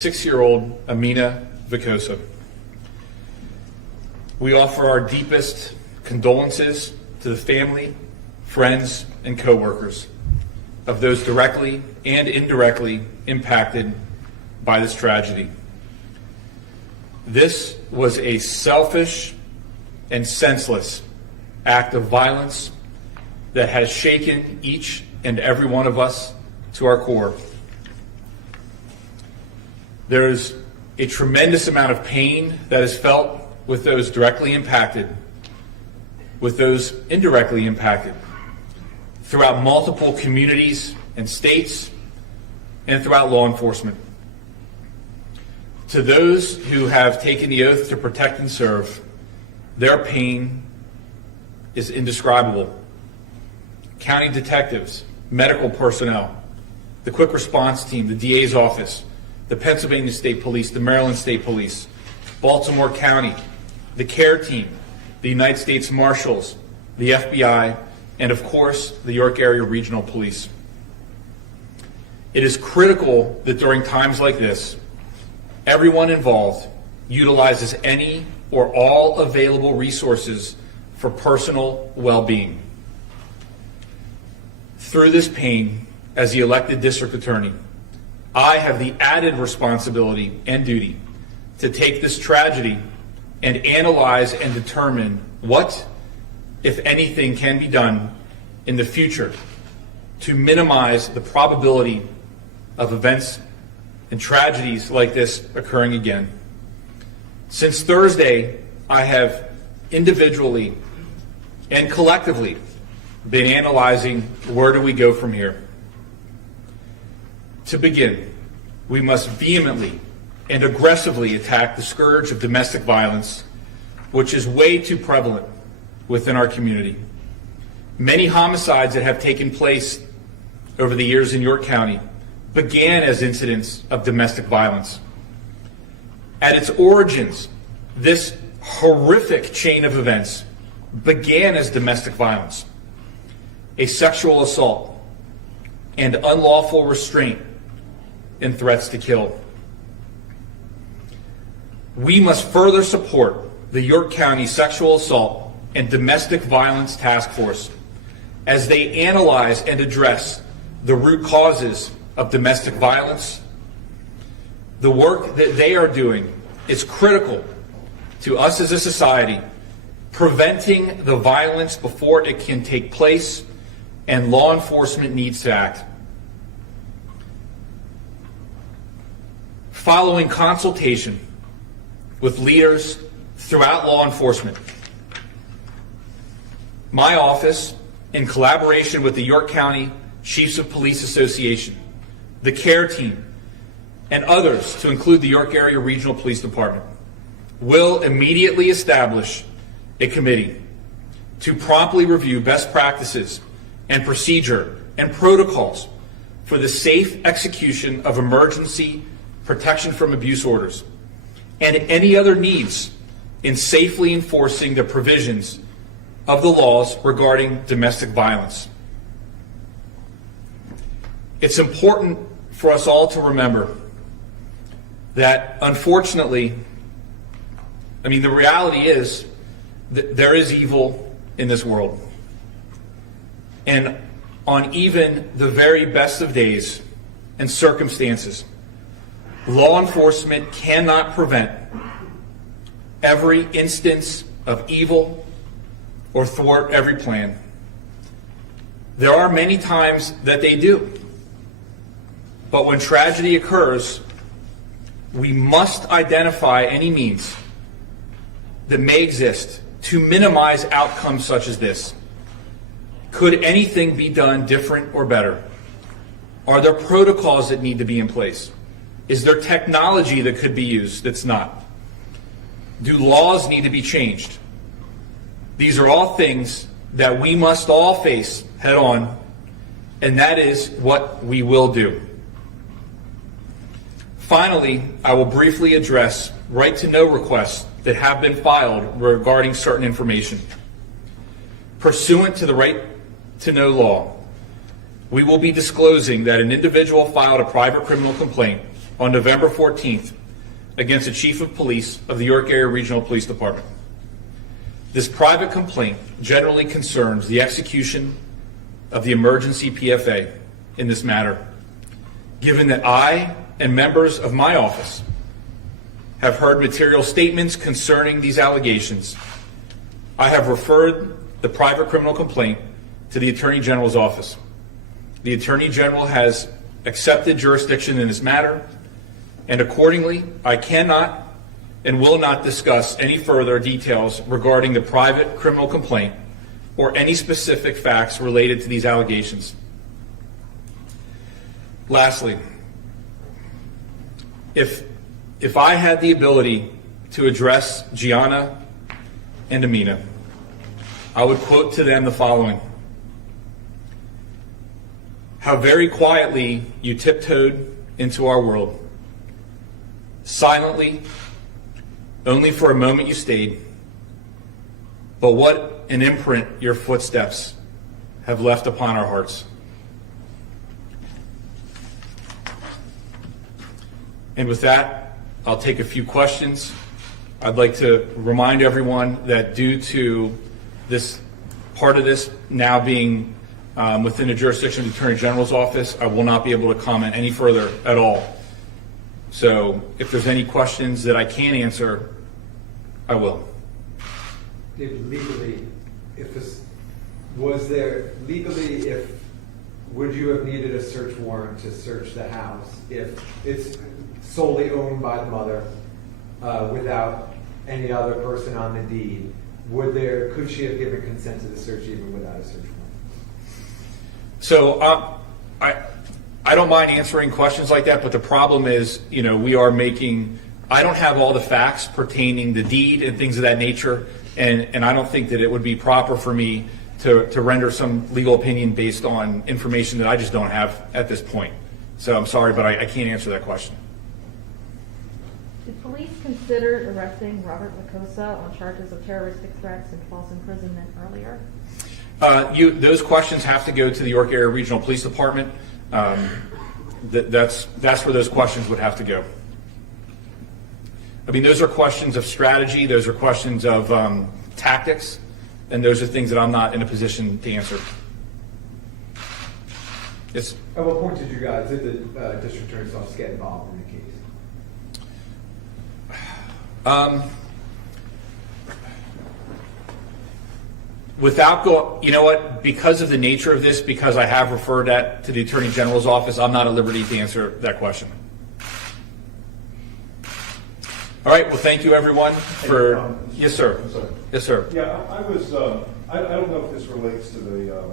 6-year-old Amina Vicosa. We offer our deepest condolences to the family, friends, and co-workers of those directly and indirectly impacted by this tragedy. This was a selfish and senseless act of violence that has shaken each and every one of us to our core. There is a tremendous amount of pain that is felt with those directly impacted, with those indirectly impacted, throughout multiple communities and states, and throughout law enforcement. To those who have taken the oath to protect and serve, their pain is indescribable. County detectives, medical personnel, the quick response team, the DA's office, the Pennsylvania State Police, the Maryland State Police, Baltimore County, the CARE team, the United States Marshals, the FBI, and of course, the York Area Regional Police. It is critical that during times like this, everyone involved utilizes any or all available resources for personal well-being. Through this pain, as the elected district attorney, I have the added responsibility and duty to take this tragedy and analyze and determine what, if anything, can be done in the future to minimize the probability of events and tragedies like this occurring again. Since Thursday, I have individually and collectively been analyzing where do we go from here. To begin, we must vehemently and aggressively attack the scourge of domestic violence, which is way too prevalent within our community. Many homicides that have taken place over the years in York County began as incidents of domestic violence. At its origins, this horrific chain of events began as domestic violence, a sexual assault, and unlawful restraint and threats to kill. We must further support the York County Sexual Assault and Domestic Violence Task Force as they analyze and address the root causes of domestic violence. The work that they are doing is critical to us as a society, preventing the violence before it can take place, and law enforcement needs to act. Following consultation with leaders throughout law enforcement, my office, in collaboration with the York County Chiefs of Police Association, the CARE team, and others, to include the York Area Regional Police Department, will immediately establish a committee to promptly review best practices and procedure and protocols for the safe execution of emergency protection from abuse orders and any other needs in safely enforcing the provisions of the laws regarding domestic violence. It's important for us all to remember that, unfortunately, the reality is that there is evil in this world. And on even the very best of days and circumstances, law enforcement cannot prevent every instance of evil or thwart every plan. There are many times that they do. But when tragedy occurs, we must identify any means that may exist to minimize outcomes such as this. Could anything be done different or better? Are there protocols that need to be in place? Is there technology that could be used that's not? Do laws need to be changed? These are all things that we must all face head on, and that is what we will do. Finally, I will briefly address right-to-know requests that have been filed regarding certain information. Pursuant to the right-to-know law, we will be disclosing that an individual filed a private criminal complaint on November 14th against the Chief of Police of the York Area Regional Police Department. This private complaint generally concerns the execution of the emergency PFA in this matter, given that I and members of my office have heard material statements concerning these allegations. I have referred the private criminal complaint to the Attorney General's office. The Attorney General has accepted jurisdiction in this matter, and accordingly, I cannot and will not discuss any further details regarding the private criminal complaint or any specific facts related to these allegations. Lastly, if I had the ability to address Gianna and Amina, I would quote to them the following: "How very quietly you tiptoed into our world. Silently, only for a moment you stayed, but what an imprint your footsteps have left upon our hearts." And with that, I'll take a few questions. I'd like to remind everyone that due to this part of this now being within the jurisdiction of the Attorney General's office, I will not be able to comment any further at all. So if there's any questions that I can answer, I will. David, legally, would you have needed a search warrant to search the house if it's solely owned by the mother without any other person on the deed? Could she have given consent to the search even without a search warrant? So I don't mind answering questions like that, but the problem is, I don't have all the facts pertaining the deed and things of that nature, and I don't think that it would be proper for me to render some legal opinion based on information that I just don't have at this point. So I'm sorry, but I can't answer that question. Did police consider arresting Robert Vicosa on charges of terroristic threats and false imprisonment earlier? Those questions have to go to the York Area Regional Police Department. That's where those questions would have to go. I mean, those are questions of strategy. Those are questions of tactics, and those are things that I'm not in a position to answer. Yes. At what point did the district attorney's office get involved in the case? Because of the nature of this, because I have referred that to the Attorney General's office, I'm not at liberty to answer that question. All right. Well, thank you, everyone. Yes, sir. I'm sorry. Yes, sir. Yeah, I was. I don't know if this relates to the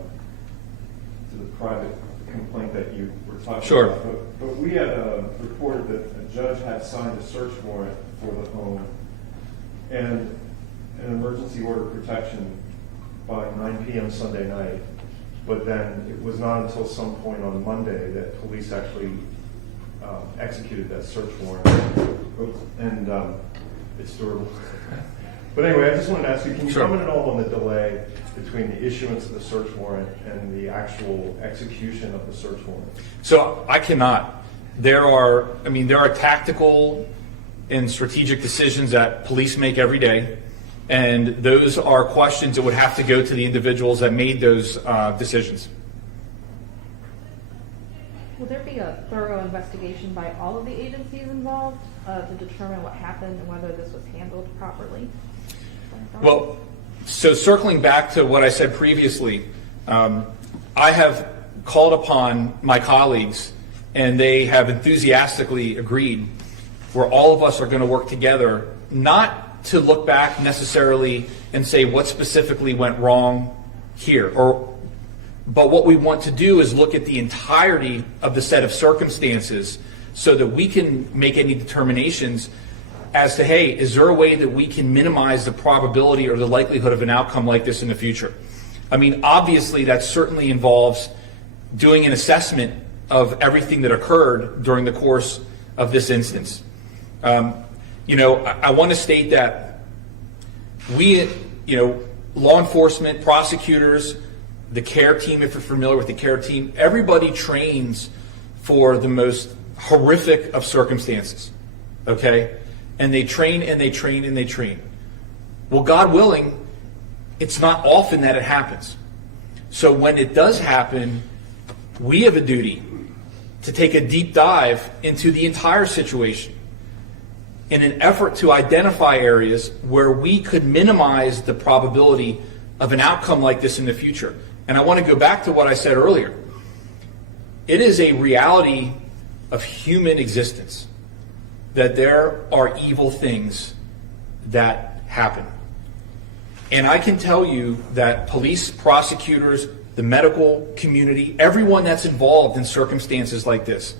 private complaint that you were talking Sure. about, but we had reported that a judge had signed a search warrant for the home and an emergency order of protection by 9 p.m. Sunday night, but then it was not until some point on Monday that police actually executed that search warrant. And it's durable. But anyway, I just wanted to ask you, can you comment at all on the delay between the issuance of the search warrant and the actual execution of the search warrant? So I cannot. There are tactical and strategic decisions that police make every day, and those are questions that would have to go to the individuals that made those decisions. Will there be a thorough investigation by all of the agencies involved to determine what happened and whether this was handled properly? Well, so circling back to what I said previously, I have called upon my colleagues, and they have enthusiastically agreed where all of us are going to work together, not to look back necessarily and say what specifically went wrong here, but what we want to do is look at the entirety of the set of circumstances so that we can make any determinations as to, hey, is there a way that we can minimize the probability or the likelihood of an outcome like this in the future? I mean, obviously that certainly involves doing an assessment of everything that occurred during the course of this instance. I want to state that we, law enforcement, prosecutors, the care team, if you're familiar with the care team, everybody trains for the most horrific of circumstances, okay? And they train and they train and they train. Well, God willing, it's not often that it happens. So when it does happen, we have a duty to take a deep dive into the entire situation in an effort to identify areas where we could minimize the probability of an outcome like this in the future. And I want to go back to what I said earlier. It is a reality of human existence that there are evil things that happen. And I can tell you that police, prosecutors, the medical community, everyone that's involved in circumstances like this,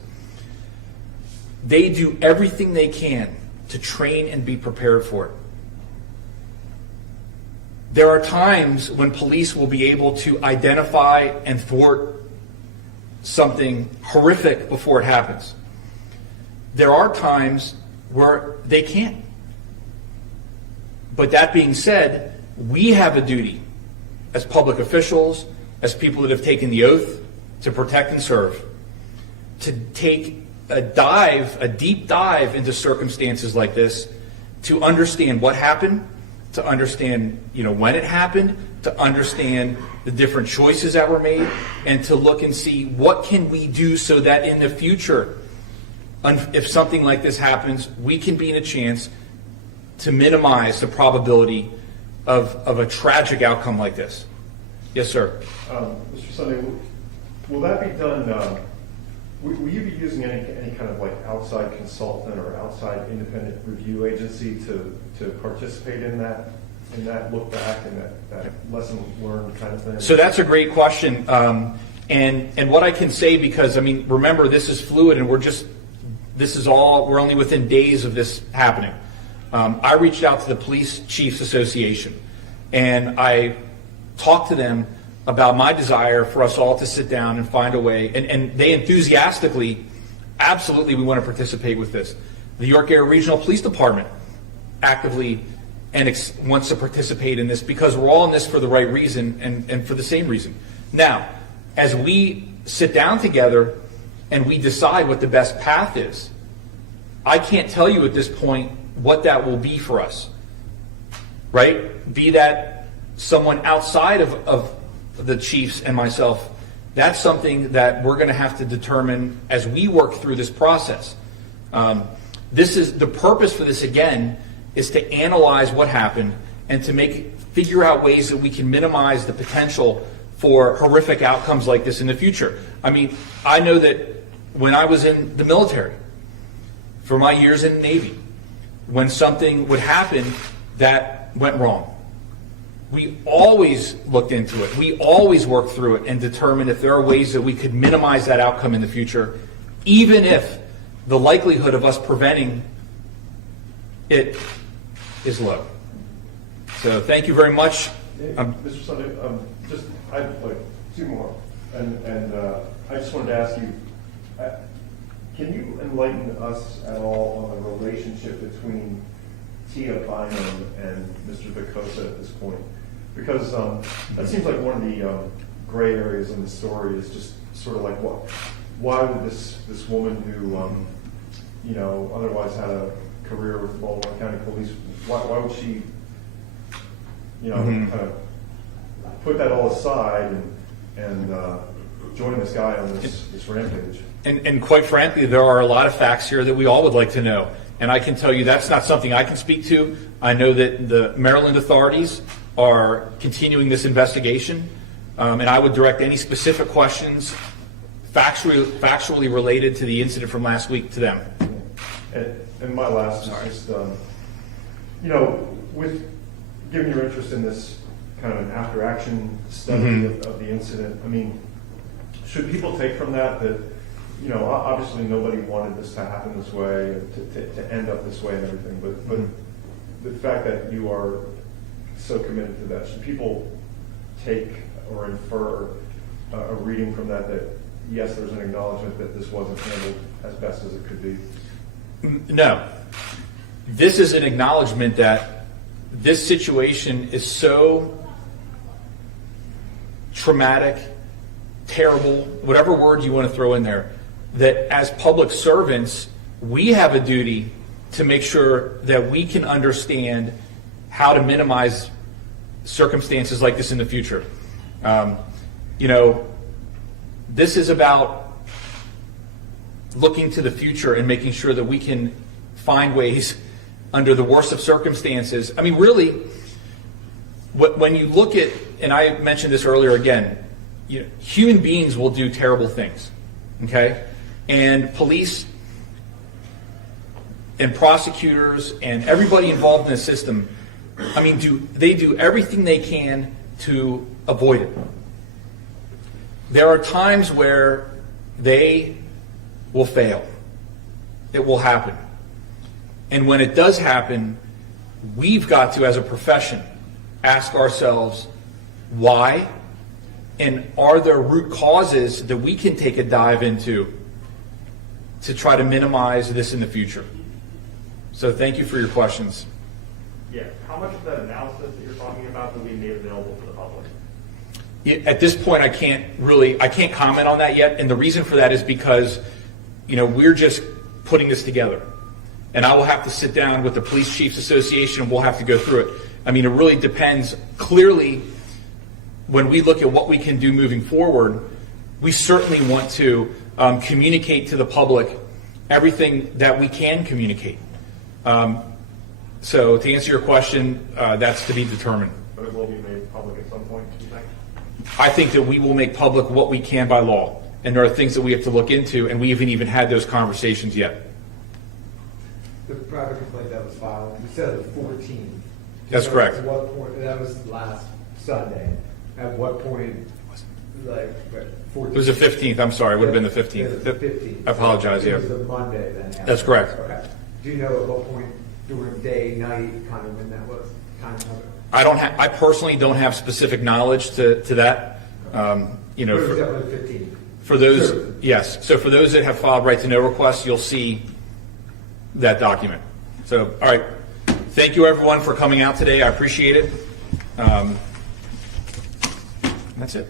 they do everything they can to train and be prepared for it. There are times when police will be able to identify and thwart something horrific before it happens. There are times where they can't. But that being said, we have a duty as public officials, as people that have taken the oath to protect and serve, to take a deep dive into circumstances like this, to understand what happened, to understand, when it happened, to understand the different choices that were made, and to look and see what can we do so that in the future, if something like this happens, we can be in a chance to minimize the probability of a tragic outcome like this. Yes, sir. Mr. Sunday, will that be done, will you be using any kind of like outside consultant or outside independent review agency to participate in that look back and that lesson learned kind of thing? So that's a great question. And what I can say, because remember, this is fluid and we're only within days of this happening. I reached out to the Police Chiefs Association and I talked to them about my desire for us all to sit down and find a way, and they enthusiastically, absolutely, we want to participate with this. The York Area Regional Police Department actively wants to participate in this because we're all in this for the right reason and for the same reason. Now, as we sit down together and we decide what the best path is, I can't tell you at this point what that will be for us, right? Be that someone outside of the chiefs and myself, that's something that we're going to have to determine as we work through this process. This is the purpose for this, again, is to analyze what happened and to figure out ways that we can minimize the potential for horrific outcomes like this in the future. I know that when I was in the military, for my years in the Navy, when something would happen that went wrong, we always looked into it. We always worked through it and determined if there are ways that we could minimize that outcome in the future, even if the likelihood of us preventing it is low. So thank you very much. Mr. Sunday, I have like two more, and I just wanted to ask you, can you enlighten us at all on the relationship between Tia Bynum and Mr. Vicosa at this point? Because that seems like one of the gray areas in the story is just sort of like, why would this woman who otherwise had a career with Baltimore County Police, why would she kind of put that all aside and join this guy on this rampage? And quite frankly, there are a lot of facts here that we all would like to know. And I can tell you that's not something I can speak to. I know that the Maryland authorities are continuing this investigation. And I would direct any specific questions factually related to the incident from last week to them. And my last is just, with given your interest in this kind of an after-action study of the incident, should people take from that obviously nobody wanted this to happen this way, to end up this way and everything, but the fact that you are so committed to that, should people take or infer a reading from that yes, there's an acknowledgement that this wasn't handled as best as it could be? No. This is an acknowledgement that this situation is so traumatic, terrible, whatever word you want to throw in there, that as public servants, we have a duty to make sure that we can understand how to minimize circumstances like this in the future. This is about looking to the future and making sure that we can find ways under the worst of circumstances. I mean, really, when you look at, and I mentioned this earlier again, human beings will do terrible things, okay? And police and prosecutors and everybody involved in the system, I mean, they do everything they can to avoid it. There are times where they will fail. It will happen. And when it does happen, we've got to, as a profession, ask ourselves why, and are there root causes that we can take a dive into to try to minimize this in the future? So thank you for your questions. Yeah, how much of that analysis that you're talking about will be made available to the public? At this point, I can't comment on that yet, and the reason for that is because, we're just putting this together, and I will have to sit down with the Police Chiefs Association, and we'll have to go through it. I mean, it really depends. Clearly, when we look at what we can do moving forward, we certainly want to communicate to the public everything that we can communicate. So to answer your question, that's to be determined. But it will be made public at some point, do you think? I think that we will make public what we can by law, and there are things that we have to look into, and we haven't even had those conversations yet. The private complaint that was filed, you said the 14th. That's correct. At what point, that was last Sunday. At what point, like, 14th? It was the 15th, I'm sorry, it would have been the It was 15th. the 15th. I apologize, It yeah. was the Monday then. after. That's correct. Okay. Do you know at what point during day, night, kind of when that was? Kind of. I personally don't have specific knowledge to that. But it was For definitely the 15th. those, Sure. yes. So for those that have filed right to know requests, you'll see that document. So, all right. Thank you, everyone, for coming out today. I appreciate it. That's it.